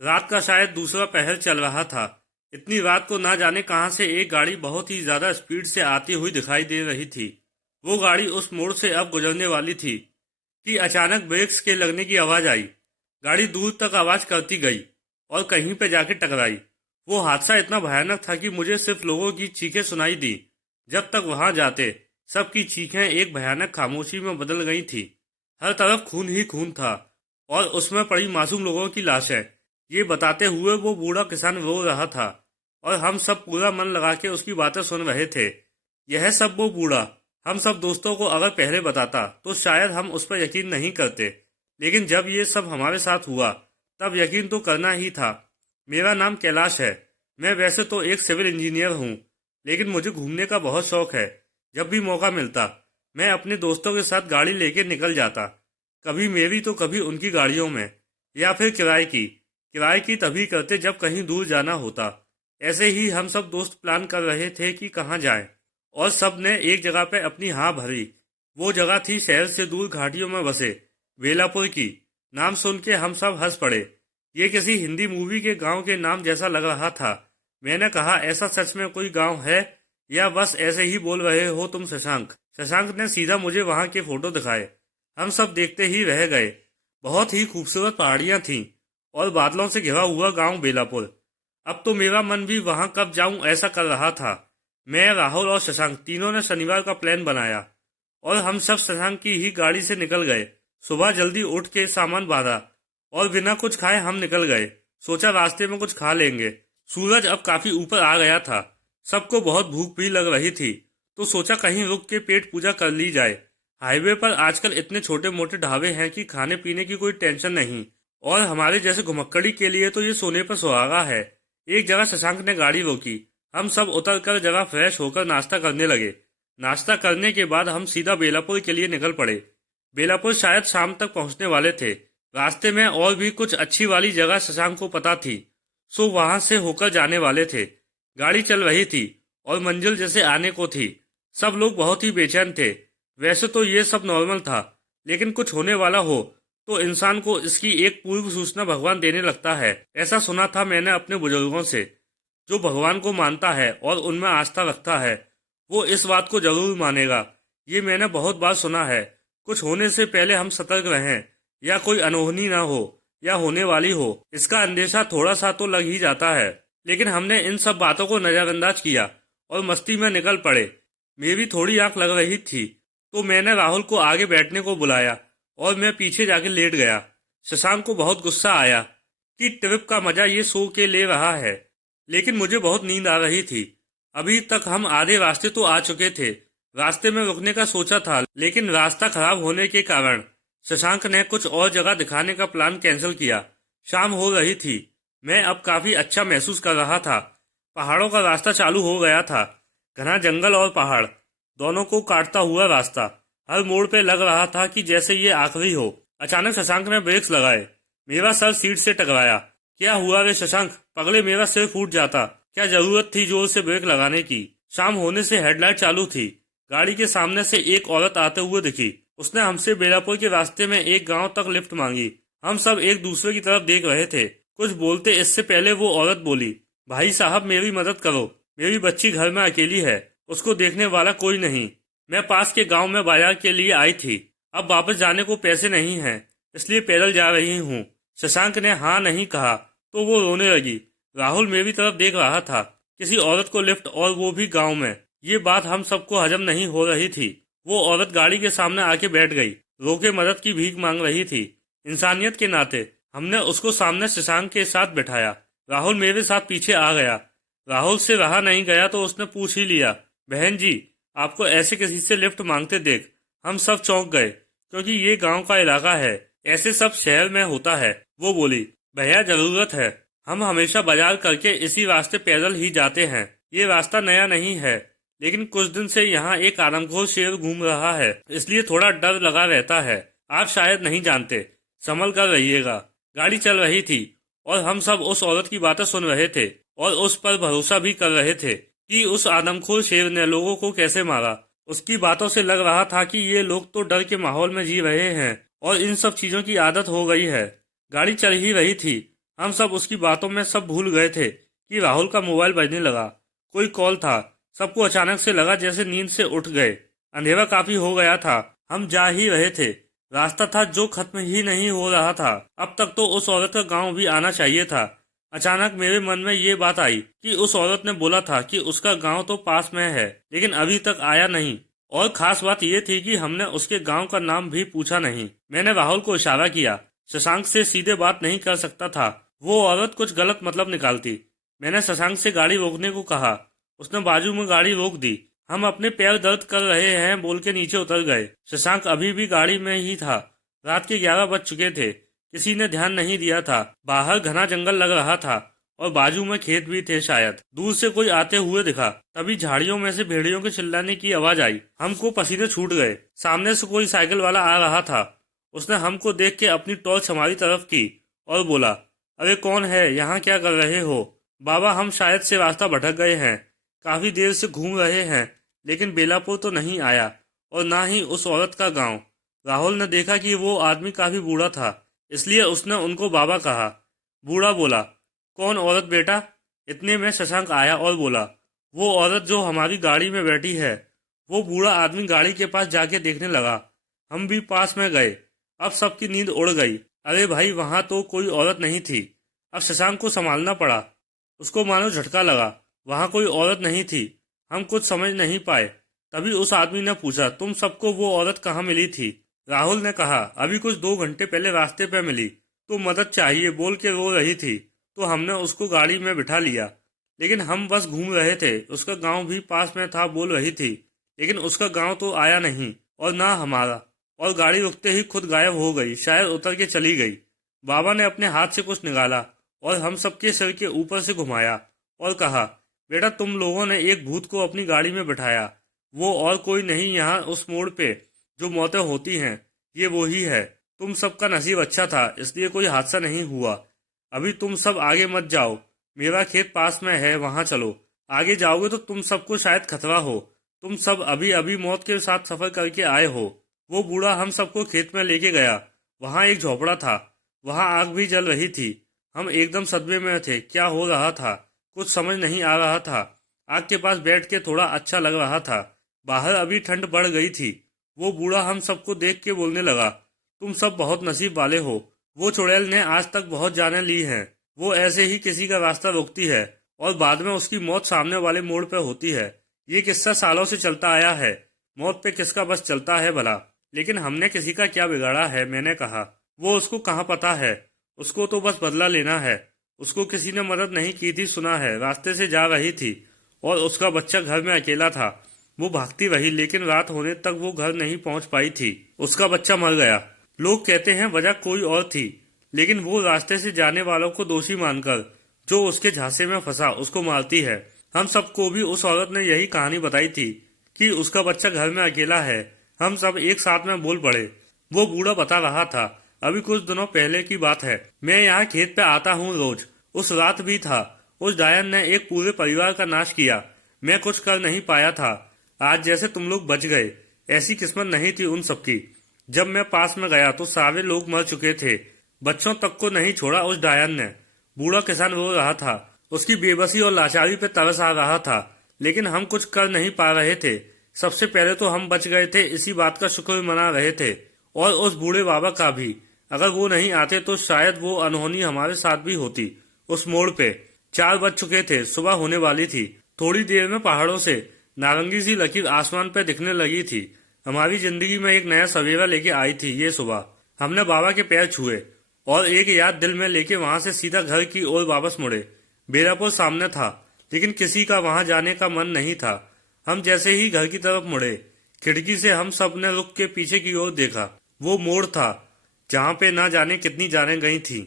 रात का शायद दूसरा पहर चल रहा था। इतनी रात को ना जाने कहां से एक गाड़ी बहुत ही ज्यादा स्पीड से आती हुई दिखाई दे रही थी। वो गाड़ी उस मोड़ से अब गुजरने वाली थी कि अचानक ब्रेक्स के लगने की आवाज आई। गाड़ी दूर तक आवाज करती गई और कहीं पे जाके टकराई। वो हादसा इतना भयानक था कि मुझे सिर्फ लोगों की चीखें सुनाई दी। जब तक वहां जाते सबकी चीखें एक भयानक खामोशी में बदल गई थी। हर तरफ खून ही खून था और उसमें पड़ी मासूम लोगों की लाशें। ये बताते हुए वो बूढ़ा किसान रो रहा था और हम सब पूरा मन लगा के उसकी बातें सुन रहे थे। यह सब वो बूढ़ा हम सब दोस्तों को अगर पहले बताता तो शायद हम उस पर यकीन नहीं करते, लेकिन जब ये सब हमारे साथ हुआ तब यकीन तो करना ही था। मेरा नाम कैलाश है। मैं वैसे तो एक सिविल इंजीनियर हूँ, लेकिन मुझे घूमने का बहुत शौक है। जब भी मौका मिलता मैं अपने दोस्तों के साथ गाड़ी लेके निकल जाता, कभी मेरी तो कभी उनकी गाड़ियों में, या फिर किराए की तभी करते जब कहीं दूर जाना होता। ऐसे ही हम सब दोस्त प्लान कर रहे थे कि कहाँ जाएं, और सब ने एक जगह पे अपनी हाँ भरी। वो जगह थी शहर से दूर घाटियों में बसे बेलापुर की। नाम सुन के हम सब हंस पड़े। ये किसी हिंदी मूवी के गांव के नाम जैसा लग रहा था। मैंने कहा, ऐसा सच में कोई गांव है या बस ऐसे ही बोल रहे हो तुम शशांक? शशांक ने सीधा मुझे वहां के फोटो दिखाए। हम सब देखते ही रह गए। बहुत ही खूबसूरत पहाड़ियां थीं और बादलों से घिरा हुआ गांव बेलापुर। अब तो मेरा मन भी वहां कब जाऊं ऐसा कर रहा था। मैं, राहुल और शशांक तीनों ने शनिवार का प्लान बनाया और हम सब शशांक की ही गाड़ी से निकल गए। सुबह जल्दी उठ के सामान बांधा और बिना कुछ खाए हम निकल गए। सोचा रास्ते में कुछ खा लेंगे। सूरज अब काफी ऊपर आ गया था। सबको बहुत भूख भी लग रही थी, तो सोचा कहीं रुक के पेट पूजा कर ली जाए। हाईवे पर आजकल इतने छोटे मोटे ढाबे हैं कि खाने पीने की कोई टेंशन नहीं, और हमारे जैसे घुमक्कड़ी के लिए तो ये सोने पर सुहागा है। एक जगह शशांक ने गाड़ी रोकी। हम सब उतर कर जगह फ्रेश होकर नाश्ता करने लगे। नाश्ता करने के बाद हम सीधा बेलापुर के लिए निकल पड़े। बेलापुर शायद शाम तक पहुंचने वाले थे। रास्ते में और भी कुछ अच्छी वाली जगह शशांक को पता थी, सो वहां से होकर जाने वाले थे। गाड़ी चल रही थी और मंजिल जैसे आने को थी। सब लोग बहुत ही बेचैन थे। वैसे तो ये सब नॉर्मल था, लेकिन कुछ होने वाला हो तो इंसान को इसकी एक पूर्व सूचना भगवान देने लगता है। ऐसा सुना था मैंने अपने बुजुर्गों से। जो भगवान को मानता है और उनमें आस्था रखता है, वो इस बात को जरूर मानेगा। ये मैंने बहुत बार सुना है। कुछ होने से पहले हम सतर्क रहें, या कोई अनहोनी ना हो या होने वाली हो, इसका अंदेशा थोड़ा सा तो लग ही जाता है। लेकिन हमने इन सब बातों को नजरअंदाज किया और मस्ती में निकल पड़े। मेरी थोड़ी आंख लग रही थी, तो मैंने राहुल को आगे बैठने को बुलाया और मैं पीछे जाके लेट गया। शशांक को बहुत गुस्सा आया कि ट्रिप का मजा ये सो के ले रहा है, लेकिन मुझे बहुत नींद आ रही थी। अभी तक हम आधे रास्ते तो आ चुके थे। रास्ते में रुकने का सोचा था, लेकिन रास्ता खराब होने के कारण शशांक ने कुछ और जगह दिखाने का प्लान कैंसिल किया। शाम हो रही थी। मैं अब काफी अच्छा महसूस कर रहा था। पहाड़ों का रास्ता चालू हो गया था। घना जंगल और पहाड़ दोनों को काटता हुआ रास्ता। हर मोड़ पे लग रहा था कि जैसे ये आखिरी हो। अचानक शशांक ने ब्रेक्स लगाए। मेरा सर सीट से टकराया। क्या हुआ रे शशांक? पगले, मेरा सिर फूट जाता। क्या जरूरत थी जोर से ब्रेक लगाने की? शाम होने से हेडलाइट चालू थी। गाड़ी के सामने से एक औरत आते हुए दिखी। उसने हमसे बेलापुर के रास्ते में एक गांव तक लिफ्ट मांगी। हम सब एक दूसरे की तरफ देख रहे थे। कुछ बोलते इससे पहले वो औरत बोली, भाई साहब मेरी मदद करो। मेरी बच्ची घर में अकेली है, उसको देखने वाला कोई नहीं। मैं पास के गांव में बाजार के लिए आई थी। अब वापस जाने को पैसे नहीं हैं, इसलिए पैदल जा रही हूँ। शशांक ने हाँ नहीं कहा तो वो रोने लगी। राहुल मेरी तरफ देख रहा था। किसी औरत को लिफ्ट, और वो भी गांव में। ये बात हम सबको हजम नहीं हो रही थी। वो औरत गाड़ी के सामने आके बैठ गई। रो के मदद की भीख मांग रही थी। इंसानियत के नाते हमने उसको सामने शशांक के साथ बैठाया। राहुल मेरे साथ पीछे आ गया। राहुल से रहा नहीं गया तो उसने पूछ ही लिया, बहन जी, आपको ऐसे किसी से लिफ्ट मांगते देख हम सब चौंक गए, क्योंकि ये गांव का इलाका है। ऐसे सब शहर में होता है। वो बोली, भैया जरूरत है, हम हमेशा बाजार करके इसी रास्ते पैदल ही जाते हैं। ये रास्ता नया नहीं है, लेकिन कुछ दिन से यहाँ एक आदमखोर शेर घूम रहा है, इसलिए थोड़ा डर लगा रहता है। आप शायद नहीं जानते, संभल कर रहिएगा। गाड़ी चल रही थी और हम सब उस औरत की बातें सुन रहे थे और उस पर भरोसा भी कर रहे थे कि उस आदमखोर शेर ने लोगों को कैसे मारा। उसकी बातों से लग रहा था कि ये लोग तो डर के माहौल में जी रहे हैं और इन सब चीजों की आदत हो गई है। गाड़ी चल ही रही थी। हम सब उसकी बातों में सब भूल गए थे कि राहुल का मोबाइल बजने लगा। कोई कॉल था। सबको अचानक से लगा जैसे नींद से उठ गए। अंधेरा काफी हो गया था। हम जा ही रहे थे। रास्ता था जो खत्म ही नहीं हो रहा था। अब तक तो उस औरत का गांव भी आना चाहिए था। अचानक मेरे मन में ये बात आई कि उस औरत ने बोला था कि उसका गांव तो पास में है, लेकिन अभी तक आया नहीं। और खास बात ये थी कि हमने उसके गांव का नाम भी पूछा नहीं। मैंने राहुल को इशारा किया। शशांक से सीधे बात नहीं कर सकता था, वो औरत कुछ गलत मतलब निकालती। मैंने शशांक से गाड़ी रोकने को कहा। उसने बाजू में गाड़ी रोक दी। हम अपने पैर दर्द कर रहे हैं बोल के नीचे उतर गए। शशांक अभी भी गाड़ी में ही था। रात के 11 बज चुके थे। किसी ने ध्यान नहीं दिया था। बाहर घना जंगल लग रहा था और बाजू में खेत भी थे। शायद दूर से कोई आते हुए दिखा। तभी झाड़ियों में से भेड़ियों के चिल्लाने की आवाज आई। हमको पसीने छूट गए। सामने से कोई साइकिल वाला आ रहा था। उसने हमको देख के अपनी टॉर्च हमारी तरफ की और बोला, अरे कौन है, यहाँ क्या कर रहे हो? बाबा, हम शायद से रास्ता भटक गए हैं। काफी देर से घूम रहे हैं, लेकिन बेलापुर तो नहीं आया और ना ही उस औरत का गांव। राहुल ने देखा कि वो आदमी काफी बूढ़ा था, इसलिए उसने उनको बाबा कहा। बूढ़ा बोला, कौन औरत बेटा? इतने में शशांक आया और बोला, वो औरत जो हमारी गाड़ी में बैठी है। वो बूढ़ा आदमी गाड़ी के पास जाके देखने लगा। हम भी पास में गए। अब सबकी नींद उड़ गई। अरे भाई, वहां तो कोई औरत नहीं थी। अब शशांक को संभालना पड़ा। उसको मानो झटका लगा। वहां कोई औरत नहीं थी। हम कुछ समझ नहीं पाए। तभी उस आदमी ने पूछा, तुम सबको वो औरत कहाँ मिली थी? राहुल ने कहा, अभी कुछ 2 घंटे पहले रास्ते पे मिली। तो मदद चाहिए बोल के रो रही थी, तो हमने उसको गाड़ी में बिठा लिया। लेकिन हम बस घूम रहे थे। उसका गांव भी पास में था बोल रही थी, लेकिन उसका गांव तो आया नहीं और ना हमारा। और गाड़ी रुकते ही खुद गायब हो गई, शायद उतर के चली गई। बाबा ने अपने हाथ से कुछ निकाला और हम सबके सिर के ऊपर से घुमाया और कहा, बेटा, तुम लोगों ने एक भूत को अपनी गाड़ी में बिठाया। वो और कोई नहीं, यहाँ उस मोड़ पे जो मौतें होती हैं, ये वो ही है। तुम सबका नसीब अच्छा था, इसलिए कोई हादसा नहीं हुआ। अभी तुम सब आगे मत जाओ। मेरा खेत पास में है, वहां चलो। आगे जाओगे तो तुम सबको शायद खतरा हो। तुम सब अभी अभी मौत के साथ सफर करके आए हो। वो बूढ़ा हम सबको खेत में लेके गया। वहां एक झोपड़ा था। वहां आग भी जल रही थी। हम एकदम सदमे में थे। क्या हो रहा था कुछ समझ नहीं आ रहा था। आग के पास बैठ के थोड़ा अच्छा लग रहा था। बाहर अभी ठंड बढ़ गई थी। वो बूढ़ा हम सबको देख के बोलने लगा, तुम सब बहुत नसीब वाले हो। वो चुड़ैल ने आज तक बहुत जानें ली हैं। वो ऐसे ही किसी का रास्ता रोकती है और बाद में उसकी मौत सामने वाले मोड़ पे होती है। ये किस्सा सालों से चलता आया है। मौत पे किसका बस चलता है भला? लेकिन हमने किसी का क्या बिगाड़ा है? मैंने कहा। वो उसको कहाँ पता है। उसको तो बस बदला लेना है। उसको किसी ने मदद नहीं की थी, सुना है। रास्ते से जा रही थी और उसका बच्चा घर में अकेला था। वो भागती रही, लेकिन रात होने तक वो घर नहीं पहुंच पाई थी। उसका बच्चा मर गया। लोग कहते हैं वजह कोई और थी, लेकिन वो रास्ते से जाने वालों को दोषी मानकर जो उसके झांसे में फंसा उसको मारती है। हम सबको भी उस औरत ने यही कहानी बताई थी कि उसका बच्चा घर में अकेला है। हम सब एक साथ में बोल पड़े। वो बूढ़ा बता रहा था, अभी कुछ दिनों पहले की बात है। मैं यहाँ खेत पे आता हूँ रोज। उस रात भी था। उस डायन ने एक पूरे परिवार का नाश किया। मैं कुछ कर नहीं पाया था। आज जैसे तुम लोग बच गए, ऐसी किस्मत नहीं थी उन सबकी। जब मैं पास में गया तो सारे लोग मर चुके थे। बच्चों तक को नहीं छोड़ा उस डायन ने। बूढ़ा किसान रो रहा था। उसकी बेबसी और लाचारी पे तरस आ रहा था, लेकिन हम कुछ कर नहीं पा रहे थे। सबसे पहले तो हम बच गए थे, इसी बात का शुक्र मना रहे थे। और उस बूढ़े बाबा का भी। अगर वो नहीं आते तो शायद वो अनहोनी हमारे साथ भी होती। उस मोड़ पे 4 बज चुके थे। सुबह होने वाली थी। थोड़ी देर में पहाड़ों से नारंगी सी लकीर आसमान पे दिखने लगी थी। हमारी जिंदगी में एक नया सवेरा लेके आई थी ये सुबह। हमने बाबा के पैर छुए और एक याद दिल में लेके वहां से सीधा घर की ओर वापस मुड़े। बेलापुर सामने था, लेकिन किसी का वहां जाने का मन नहीं था। हम जैसे ही घर की तरफ मुड़े, खिड़की से हम सब ने रुक के पीछे की ओर देखा। वो मोड़ था जहाँ पे ना जाने कितनी जानें गई थी।